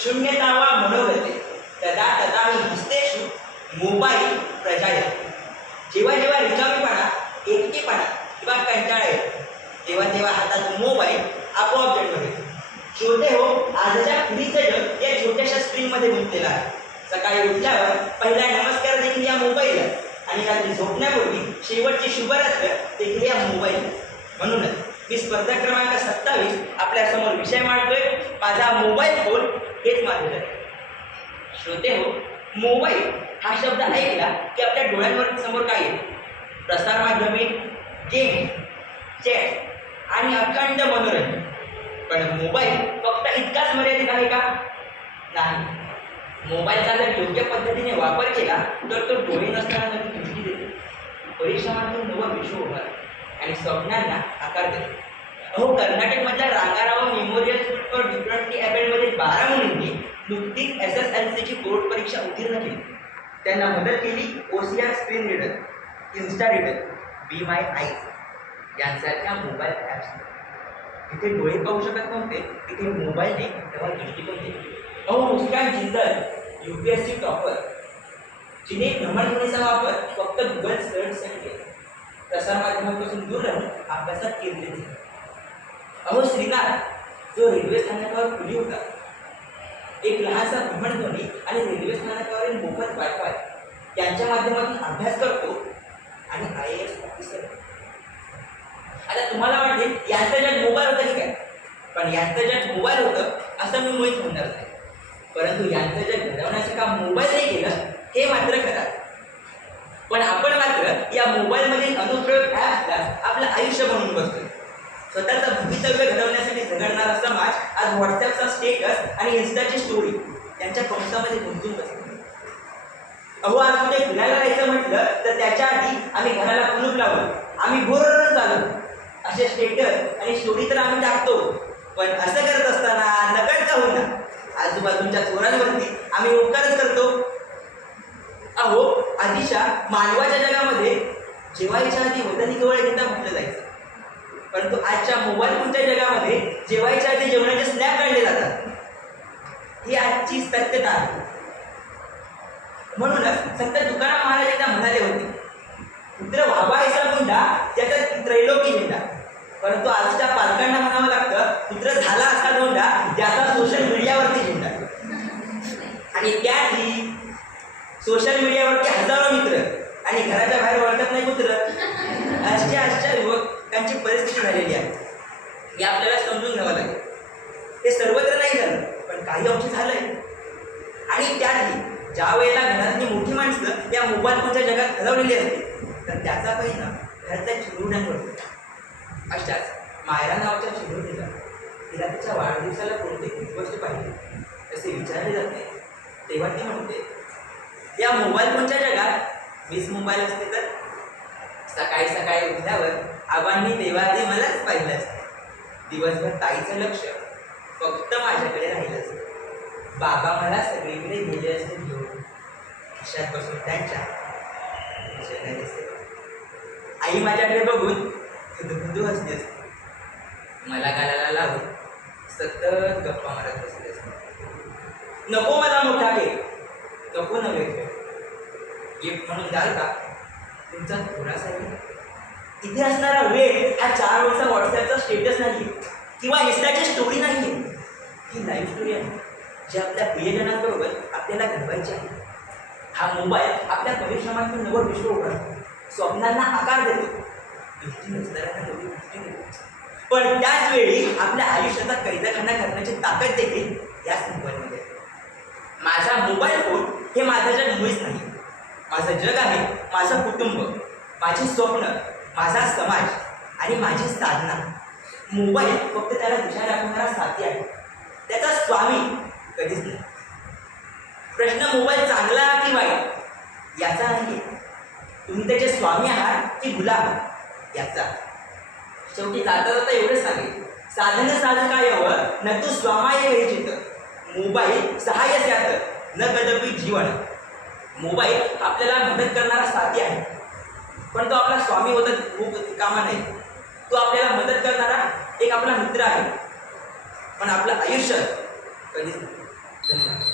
शून्यतावा मनोगते तदा तदा मी हस्तेषु मोबाईल प्रजायते. जेव्हा जेव्हा रिकामीपणा, एकटेपणा किंवा कंटाळा येतो तेव्हा तेव्हा हातात मोबाईल आपोआप जन्म घेतो. श्रोते हो, आजच्या पिढीचं जग या छोट्याशा स्क्रीनमध्ये गुंतलेलं आहे. सकाळी उठल्यावर पहिला नमस्कार देखील या मोबाईलला आणि रात्री झोपण्यापूर्वी शेवटची शुभरात्र देखील या मोबाईल. म्हणूनच मी स्पर्धा क्रमांक 27 आपल्यासमोर विषय मांडतोय, माझा मोबाईल फोन हेच माझं जग. श्रोते हो, मोबाईल हा शब्द ऐकला की आपल्या डोळ्यांवर समोर काय येतं? प्रसारमाध्यमे, गेम, चॅट आणि अखंड मनोरंजन. पण मोबाईल फक्त इतकाच मर्यादित आहे का? नाही. मोबाईलचा जर योग्य पद्धतीने वापर केला तर तो डोळे नसताना नवी दृष्टी देतो, परिश्रमातून नवं विश्व उभारतो आणि स्वप्नांना आकार देतो. अहो, कर्नाटकमधल्या रांगाराव मेमोरियल फॉर डिफरंटली ॲबेल्डमध्ये 12 मुलींनी नुकतीच SSLCची बोर्ड परीक्षा उत्तीर्ण केली. त्यांना मदत केली OCR screen reader, Insta reader, be my eyes यांसारख्या मोबाईल ॲप्स. तिथे डोळे पाहू शकत नव्हते, तिथे मोबाईलने तेव्हा दृष्टिकोन दिले. अहो, मुस्कान जिंदल UPSC टॉपर, जिने भ्रमणध्वनीचा वापर फक्त गुगल सर्चसाठी केला, प्रसारमाध्यमांपासून दूर राहून अभ्यासात केंद्रित झाला. अहो, श्रीनाथ जो रेल्वे स्थानकावर खुली होता, एक लहानसा भ्रमणध्वनी आणि रेल्वे स्थानकावरील मोफत वायफाय यांच्या माध्यमातून अभ्यास करतो आणि IAS ऑफिसर. आता तुम्हाला वाटेल यांचं जग मोबाईल होतं की काय? पण यांचं जग मोबाईल होतं असं मी मुळीच म्हणणार नाही. परंतु यांचं जग घडवण्याचं काम मोबाईलने केलं हे मात्र खरं. पण आपण मात्र या मोबाईलमधील अनुप्रयोग ॲप्सला आपलं आयुष्य बनवून बसतो. स्वतःचं भवितव्य घडवण्यासाठी झगडणारा समाज आज व्हॉट्सॲपचा स्टेटस आणि इन्स्टाची स्टोरी यांच्या कंसामध्ये गुंतून बसतो. अहो, आज कुठे फिरायला जायचं म्हटलं तर त्याच्या आधी आम्ही घराला कुलूप लावलं, आम्ही बोरवरून झालो असे स्टेटस आणि स्टोरी तर आम्ही टाकतो. पण असं करत असताना नकळत का होईना आजूबाजूच्या चोरांवरती आम्ही उपकारच करतो. अहो, आधीच्या मानवाच्या जगामध्ये जेवायच्या आधी वदनी केवळ घेता म्हटलं जायचं, परंतु आजच्या मोबाईल फोनच्या जगामध्ये जेवायच्या आधी जेवणाचे स्नॅप काढले जातात. ही आजची सत्यता आहे. म्हणूनच संत तुकाराम महाराज एकदा म्हणाले होते, पुत्र व्हावायचा मुंडा त्याचा त्रैलोकी झेंडा. परंतु आजच्या पालकांना म्हणावं लागतं, पुत्र झाला असा धोंडा ज्याचा सोशल मीडियावरती झेंडा. आणि त्यातही सोशल मीडियावरती हजारो मित्र आणि घराच्या बाहेर ओळखत नाही पुत्र. आजच्या युवकांची परिस्थिती झालेली आहे. हे आपल्याला समजून घ्यावं लागेल. ते सर्वत्र नाही झालं, पण काही अंशी झालंय. आणि त्यातही ज्या वेळेला घरातली मोठी माणसं या मोबाईल फोनच्या जगात हलवलेली असते तर त्याचा परिणाम घरातल्या चिमुरड्यांवर होतो. अशाच मायरा नावाच्या चिमुरडीला तिला तिच्या वाढदिवसाला कोणती गोष्ट पाहिजे असे विचारले जात नाही, तेव्हा ती म्हणते, या मोबाईल फोनच्या जगात मीच मोबाईल असते तर सकाळी सकाळी उठल्यावर आबांनी तेव्हा आधी मलाच पाहिलं असतं. दिवसभर ताईचं लक्ष फक्त माझ्याकडे राहिलं असतं. बाबा मला सगळीकडे गेले असते घेऊन, खिशात बसून त्यांच्या आई माझ्याकडे बघून खुदू हसली असते. मला गालाला लावून सतत गप्पा मारत बसले असते. नको मला मोठा केक, नको नव्हे गिफ्ट म्हणून द्याल का तुमचा थोडासा वेळ? इथे असणारा वेळ हा 4 वेळचा व्हॉट्सॲपचा स्टेटस नाही किंवा इन्स्टाची स्टोरी नाही, ही लाईव्ह स्टोरी आहे जी आपल्या प्रियजनांबरोबर आपल्याला घडवायची आहे. हा मोबाईल आपल्या परिश्रमातून नवं विश्व उघडतो, स्वप्नांना आकार देतो, दृष्टी नसणाऱ्यांना नवी दृष्टी देतो. पण त्याच वेळी आपल्या आयुष्याचा कैदेखाना करण्याची ताकद देखील याच मोबाईलमध्ये. माझा मोबाईल फोन हे माझं जग मुळीच नाही. माझं जग आहे माझं कुटुंब, माझी स्वप्न, माझा समाज आणि माझी साधना. मोबाईल फक्त त्याला दिशा दाखवणारा साथी आहे, त्याचा स्वामी कधीच नाही. प्रश्न मोबाईल चांगला की वाईट याचा नाही, तुम्ही त्याचे स्वामी आहात की गुलाम याचा. शेवटी जाता जाता एवढंच सांगेल, साधन साधकायवर न तू स्वामाय परिचित, मोबाईल सहाय्य त्यात न कदापि जीवन. मोबाईल आपल्याला मदत करणारा साथी आहे, पण तो आपला स्वामी होता खूप कामा नाही. तो आपल्याला मदत करणारा एक आपला मित्र आहे, पण आपलं आयुष्य कधीच नाही. धन्यवाद.